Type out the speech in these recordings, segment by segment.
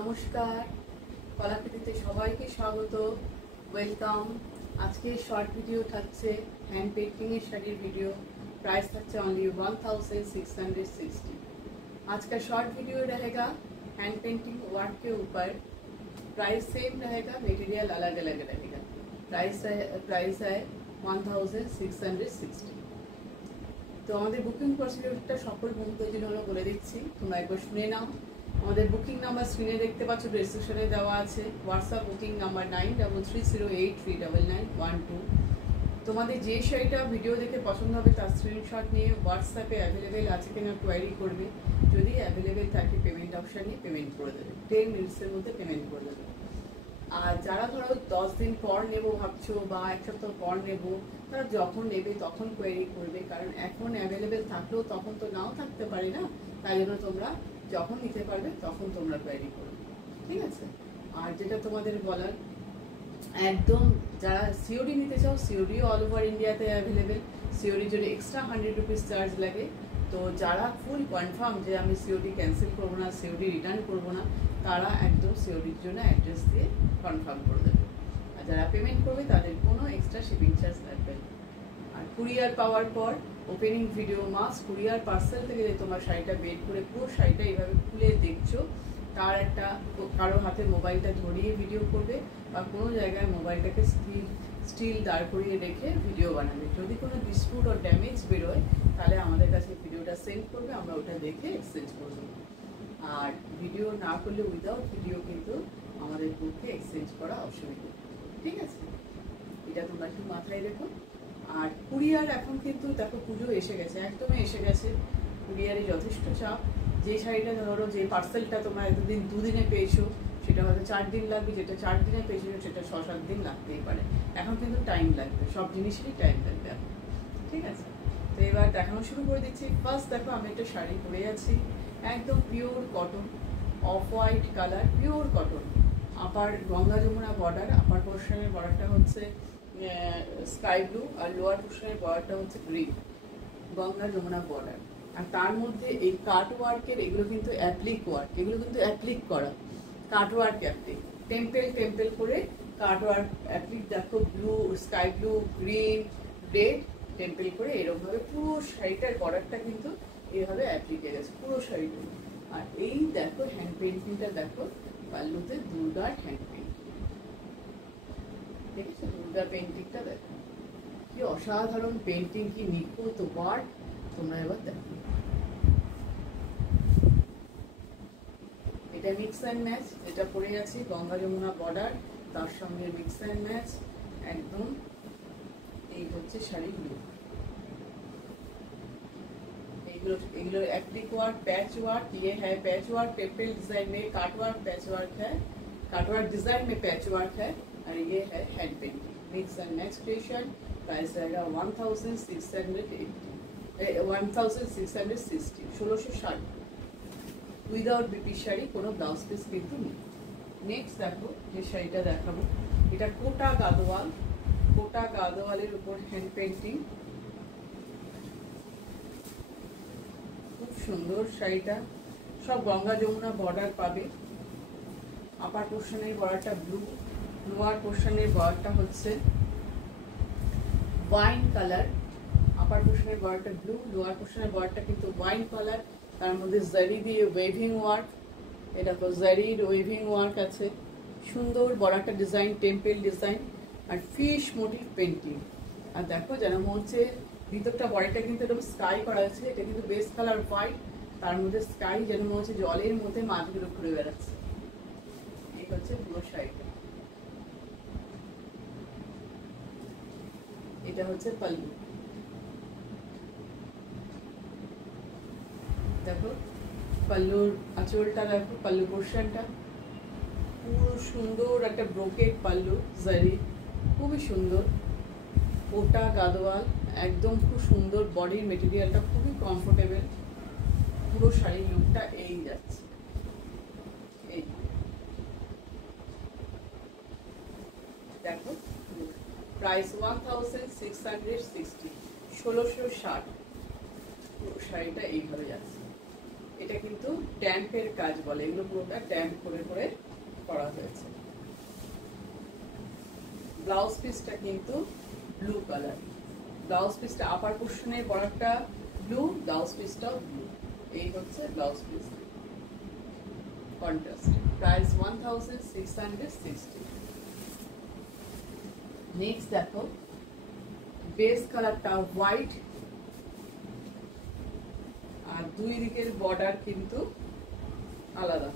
নমস্কার, কলাকৃতিতে সবাইকে স্বাগত, ওয়েলকাম। আজকে শর্ট ভিডিও থাকছে হ্যান্ড পেন্টিং এর শাড়ির ভিডিও। प्राइस থাকছে অনলি 1660। आज का शॉर्ट वीडियो रहेगा हैंड पेंटिंग वर्क के ऊपर। प्राइस सेम रहेगा, मटेरियल अलग अलग रहेगा। प्राइस है 1660। তো আমাদের বুকিং প্রসিডিউরটা সকল বন্ধুদের জন্য বলে দিচ্ছি, তোমরা একবার শুনে নাও। আমাদের বুকিং নাম্বার স্ক্রিনে দেখতে পাচ্ছ, ডেসক্রিপশনে দেওয়া আছে। WhatsApp booking number 9330839912। তোমাদের যে শাড়িটা ভিডিও দেখে পছন্দ হবে তার স্ক্রিনশট নিয়ে হোয়াটসঅ্যাপে অ্যাভেলেবেল আছে কিনা কোয়ারি করবে। যদি অ্যাভেলেবেল থাকে পেমেন্ট অপশান নিয়ে পেমেন্ট করে দেবে, 10 মিনিটসের মধ্যে পেমেন্ট করে দেবে। আর যারা ধরো 10 দিন পর নেব ভাবছো বা এক সপ্তাহ পর নেব, তারা যখন নেবে তখন কোয়েরি করবে, কারণ এখন অ্যাভেলেবেল থাকলেও তখন তো নাও থাকতে পারে না। তাই জন্য তোমরা যখন নিতে পারবে তখন তোমরা কোয়েরি করবে, ঠিক আছে। আর যেটা তোমাদের বলার, একদম যারা সিওডি নিতে চাও, সিওডিও অল ওভার ইন্ডিয়াতে অ্যাভেলেবেল। সিওডির জন্য এক্সট্রা 100 রুপিস চার্জ লাগে। তো যারা ফুল কনফার্ম যে আমি সিওডি ক্যান্সেল করবো না, সিওডি রিটার্ন করবো না, তারা একদম সিওডির জন্য অ্যাড্রেস দিয়ে কনফার্ম করে দেবে। আর যারা পেমেন্ট করবে তাদের কোনো এক্সট্রা শিপিং চার্জ লাগবে না। আর কুরিয়ার পাওয়ার পর opening video must, courier parcel থেকে যে তোমার শাড়িটা বের করে পুরো শাড়িটা এইভাবে খুলে দেখছো, তার একটা কারো হাতে মোবাইলটা ধরিয়ে ভিডিও করবে বা কোনো জায়গায় মোবাইলটাকে স্টিল দাঁড় করিয়ে রেখে ভিডিও বানাবে। যদি কোনো ডিসপুট ও ড্যামেজ বেরোয় তাহলে আমাদের কাছে ভিডিওটা সেন্ড করবে, আমরা ওটা দেখে এক্সচেঞ্জ করে দেবো। আর ভিডিও না করলে উইদাউট ভিডিও কিন্তু আমাদের পক্ষে এক্সচেঞ্জ করা অসুবিধা, ঠিক আছে। এটা তোমরা একটু মাথায় রেখো। আর কুরিয়ার এখন কিন্তু দেখো পুজো এসে গেছে, একদমই এসে গেছে। কুরিয়ারে যথেষ্ট চাপ। যে শাড়িটা ধরো যে পার্সেলটা তোমরা এতদিন 2 দিনে পেয়েছো, সেটা হয়তো 4 দিন লাগবে। যেটা 4 দিনে পেয়েছো সেটা 6-7 দিন লাগতেই পারে। এখন কিন্তু টাইম লাগবে, সব জিনিসেরই টাইম লাগবে এখন, ঠিক আছে। তো এবার দেখানো শুরু করে দিচ্ছি। ফার্স্ট দেখো, আমি একটা শাড়ি পরে আছি, একদম pure cotton, off white colour, pure cotton. Upper Ganga Jamuna border, upper পোর্শনের বর্ডারটা হচ্ছে স্কাই ব্লু আর লোয়ার পোর্শনের বর্ডারটা হচ্ছে গ্রিন। গঙ্গা যমুনা বর্ডার। আর তার মধ্যে এই কাট ওয়ার্কের, এগুলো কিন্তু অ্যাপ্লিক ওয়ার্ক, এগুলো কিন্তু অ্যাপ্লিক করা কাট ওয়ার্ক, অ্যাপ্লিক টেম্পেল করে কাট ওয়ার্ক অ্যাপ্লিক। দেখো blue, sky blue, green, red temple করে এরকমভাবে পুরো শাড়িটার বর্ডারটা কিন্তু এইভাবে অ্যাপ্লিকে গেছে পুরো শাড়িটা। আর এই দেখো হ্যান্ড পেন্টিংটা, দেখো পাল্লুতে দুর্গার হ্যান্ড পেন্টিং, ঠিক আছে। দুর্গার পেন্টিংটা দেখো কি অসাধারণ পেন্টিং, কি নিখুঁত ওয়ার্ক। তোমরা এবার দেখো, এটা মিক্স অ্যান্ড ম্যাচ। যেটা পরে আছি গঙ্গা যমুনা বর্ডার, তার সঙ্গে মিক্স অ্যান্ড ম্যাচ একদম। এই হচ্ছে শাড়ির লুক। एगलो एप्लिक वर्क, पैच वर्क, ये है पैच वर्क। टेम्पल डिजाइन में काट वर्क, पैच वर्क है। काट वर्क डिजाइन में पैच वर्क है। और ये है hand painting, mix and match creation. Price रहेगा 1660, 1660 উইদাউট বিপি শাড়ি, কোনো ব্লাউজ পিস কিন্তু নেই। নেক্সট দেখো যে শাড়িটা দেখাবো, এটা কোটা গাদোয়াল, কোটা গাদোয়ালের উপর হ্যান্ড পেন্টিং। খুব সুন্দর শাড়িটা, সব গঙ্গা যমুনা বর্ডার পাবে। আপার পোর্শনের বর্ডারটা ব্লু, লোয়ার পোর্শনের বর্ডারটা হচ্ছে ওয়াইন কালার। আপার পোর্শনের বর্ডারটা ব্লু, লোয়ার পোর্শনের বর্ডারটা কিন্তু ওয়াইন কালার। তার মধ্যে জারি দিয়ে ওয়েভিং ওয়ার্ক, এটা তো জারির ওয়েভিং ওয়ার্ক আছে। সুন্দর বর্ডারটা ডিজাইন, টেম্পল ডিজাইন আর ফিশ মোটিভ পেন্টিং। আর দেখো যেন মনে হচ্ছে ভিতরটা বডিটা কিন্তু এরকম স্কাই করা হয়েছে। এটা কিন্তু বেস কালার হোয়াইট, তার মধ্যে স্কাই, যেন মনে হচ্ছে জলের মধ্যে মাছগুলো ঘুরে বেড়াচ্ছে। এই হচ্ছে পুরো শাড়িটা। এটা হচ্ছে পাল্লু, দেখো পাল্লুর আঁচলটা, দেখো পাল্লু পোর্শনটা পুরো সুন্দর একটা ব্রোকেট পাল্লু, জারি, খুবই সুন্দর। কোটা গাদোয়াল, একদম খুব সুন্দর। বডির মেটেরিয়ালটা খুবই কমফোর্টেবল। পুরো শাড়ির লুকটা এই যাচ্ছে। এই দেখো, প্রাইস 1660, 1660। পুরো শাড়িটা এইভাবে যাচ্ছে। এটা কিন্তু ট্যাম্পের কাজ বলে, এগুলো পুরোটা ট্যাম্প করে করে করা হয়েছে। ব্লাউজ পিসটা কিন্তু ব্লু কালার, ব্লাউজ পিসটা আপার পোর্শনের বর্ডারটা ব্লু, ব্লাউজ পিসটাও ব্লু। এই হচ্ছে blouse piece, contrast. Price 1660। Next দেখো, বেস কালারটা হোয়াইট, আর দুই দিকের বর্ডার কিন্তু আলাদা।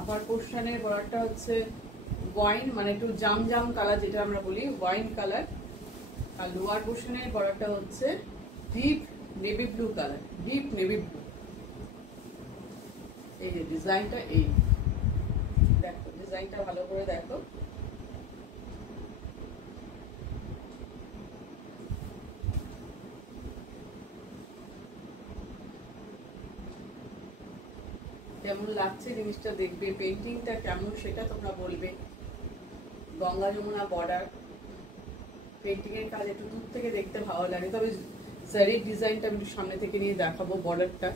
আপার পোর্শনের বর্ডারটা হচ্ছে ওয়াইন, মানে একটু জাম জাম কালার, যেটা আমরা বলি ওয়াইন কালার। আর লোয়ার পোর্শনের বর্ডারটা হচ্ছে deep navy blue colour, deep navy blue. এই যে ডিজাইনটা, এই দেখো ডিজাইনটা ভালো করে দেখো। কেমন লাগছে জিনিসটা দেখবে, পেন্টিংটা কেমন সেটা তোমরা বলবে। গঙ্গা যমুনা বর্ডার, পেন্টিং এর কাজ একটু দূর থেকে দেখতে ভালো লাগে, তবে জারির ডিজাইনটা আমি সামনে থেকে নিয়ে দেখাবো। বর্ডারটা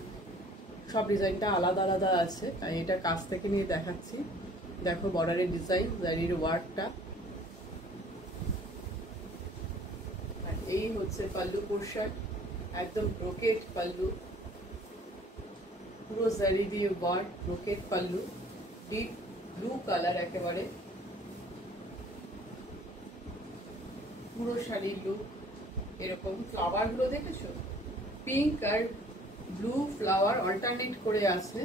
সব ডিজাইনটা আলাদা আলাদা আছে, তাই এটা কাছ থেকে নিয়ে দেখাচ্ছি। দেখো বর্ডারের ডিজাইন, জারির ওয়ার্কটা। আর এই হচ্ছে পাল্লু পোর্শন, একদম ব্রোকেট পাল্লু, পুরো জারি দিয়ে work, brocade pallu, deep blue colour একেবারে, পুরো শাড়ি ব্লু। এরকম ফ্লাওয়ার গুলো দেখেছো, পিঙ্ক আর ব্লু ফ্লাওয়ার অল্টারনেট করে আছে।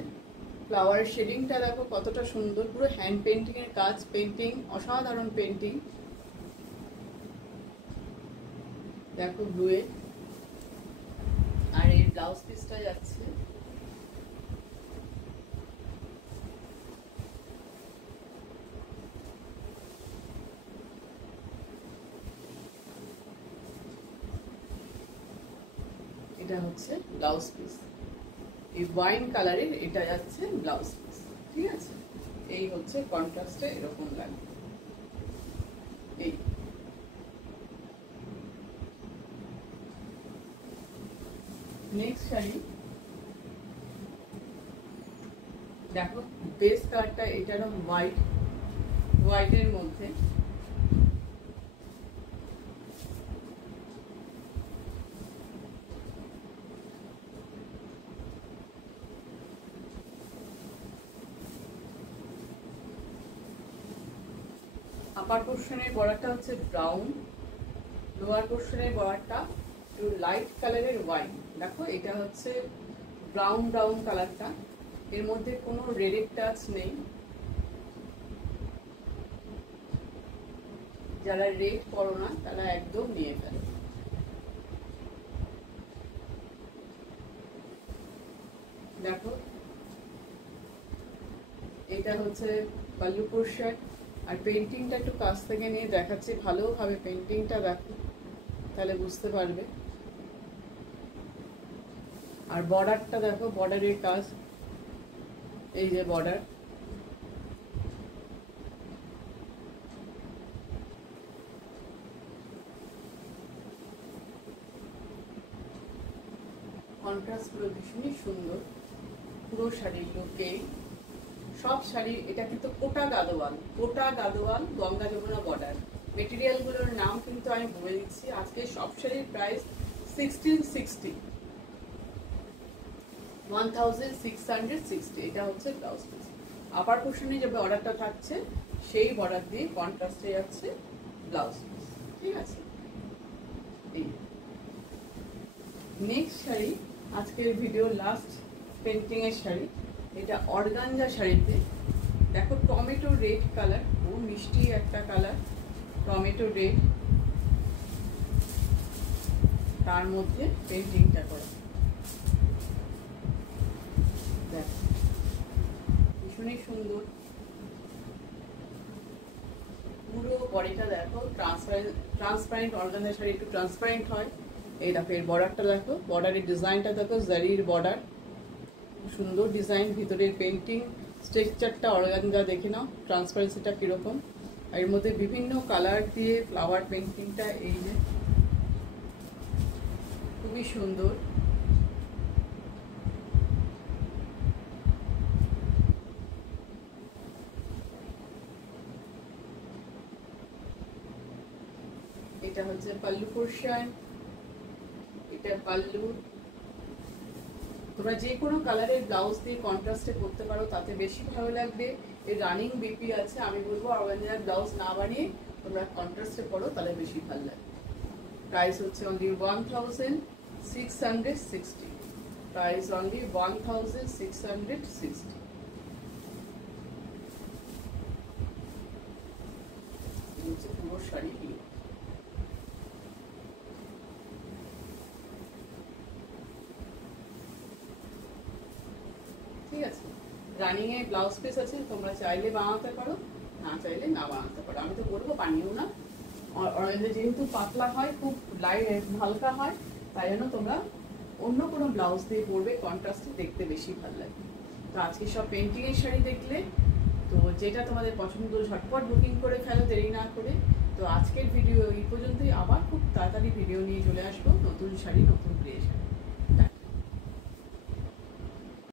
ফ্লাওয়ার শেডিংটা দেখো কতটা সুন্দর, পুরো হ্যান্ড পেন্টিং এর কাজ, পেন্টিং অসাধারণ পেন্টিং। দেখো ব্লু এ। আর এর ব্লাউজ পিসটা যাচ্ছে এটা হচ্ছে ব্লাউজ পিস, এই ওয়াইন কালারের এটা যাচ্ছে ব্লাউজ পিস। ঠিক আছে, এই হচ্ছে কন্ট্রাস্টে এরকম লাগে। এই নেক্সট শাড়ি দেখো, বেস কালারটা এটারও হোয়াইট, হোয়াইটের মধ্যে আপার পোর্শনের বর্ডারটা হচ্ছে ব্রাউন, লোয়ার পোর্শনের বর্ডারটা একটু লাইট কালারের ওয়াইন। দেখো এটা হচ্ছে ব্রাউন ব্রাউন কালারটা, এর মধ্যে কোনো রেডের টাচ নেই। যারা রেড করো না তারা একদম নিয়ে ফেলে। দেখো এটা হচ্ছে পাল্লু পোর্শন। আর পেন্টিংটা একটু কাছ থেকে নিয়ে দেখাচ্ছি ভালোভাবে, পেন্টিংটা দেখো তাহলে বুঝতে পারবে। আর বর্ডারটা দেখো, বর্ডারের কাজ, এই যে বর্ডার, কন্ট্রাস্ট গুলো ভীষণই সুন্দর। পুরো শাড়ির লুকে সব শাড়ি, এটা কিন্তু কোটা গাদোয়াল, কোটা গাদোয়াল গঙ্গা যমুনা বর্ডার। মেটেরিয়াল গুলোর নাম কিন্তু আমি বলে দিচ্ছি। আজকে সব শাড়ির প্রাইস 1660, 1660। এটা হচ্ছে ব্লাউজ পিস। আপার পোর্শনে যে বর্ডারটা থাকছে সেই বর্ডার দিয়ে কন্ট্রাস্টে যাচ্ছে ব্লাউজ পিস। ঠিক আছে, এই নেক্সট শাড়ি, আজকের ভিডিও লাস্ট পেন্টিং এর শাড়ি। এটা অর্গানজা শাড়িতে দেখো টমেটো রেড কালার, ও মিষ্টি একটা কালার, টমেটো রেড, তার মধ্যে পেন্টিংটা করা। দেখো ভীষণই সুন্দর, পুরো বডিটা দেখো ট্রান্সপারেন্ট। অর্গানজা শাড়ি একটু ট্রান্সপারেন্ট হয়। এই দেখো এর বর্ডারটা দেখো, বর্ডারের ডিজাইনটা দেখো, জারির বর্ডার, সুন্দর ডিজাইন, ভিতরের পেন্টিং স্ট্রাকচারটা অর্গানজা দেখে নাও, ট্রান্সপারেন্সিটা কিরকম। এর মধ্যে বিভিন্ন কালার দিয়ে ফ্লাওয়ার পেন্টিংটা, এই যে খুবই সুন্দর। এটা হচ্ছে পাল্লু পোরশন, এটা পাল্লু। তোমরা যে কোনো কালারের ব্লাউজ দিয়ে কন্ট্রাস্টে করতে পারো, তাতে বেশি ভালো লাগবে। এর রানিং বিপি আছে, আমি বলবো অর্গানজার ব্লাউজ না বানিয়ে তোমরা কন্ট্রাস্টে করো, তাহলে বেশি ভালো লাগবে। প্রাইস হচ্ছে অনলি 1660, প্রাইস অনলি 1660। হচ্ছে পুরো শাড়ি। ঠিক আছে, রানিং এ ব্লাউজ পিস আছে, তোমরা চাইলে বানাতে পারো, না চাইলে না বানাতে পারো। আমি তো বলবো বানিও না, অর্গানজা যেহেতু পাতলা হয়, খুব লাইট হালকা হয়, তাই জন্য তোমরা অন্য কোনো ব্লাউজ দিয়ে পরবে, কন্ট্রাস্টে দেখতে বেশি ভালো লাগে। তো আজকে সব পেন্টিং এর শাড়ি দেখলে, তো যেটা তোমাদের পছন্দ ঝটপট বুকিং করে ফেলো, দেরি না করে। তো আজকের ভিডিও এই পর্যন্তই, আবার খুব তাড়াতাড়ি ভিডিও নিয়ে চলে আসবো, নতুন শাড়ি নতুন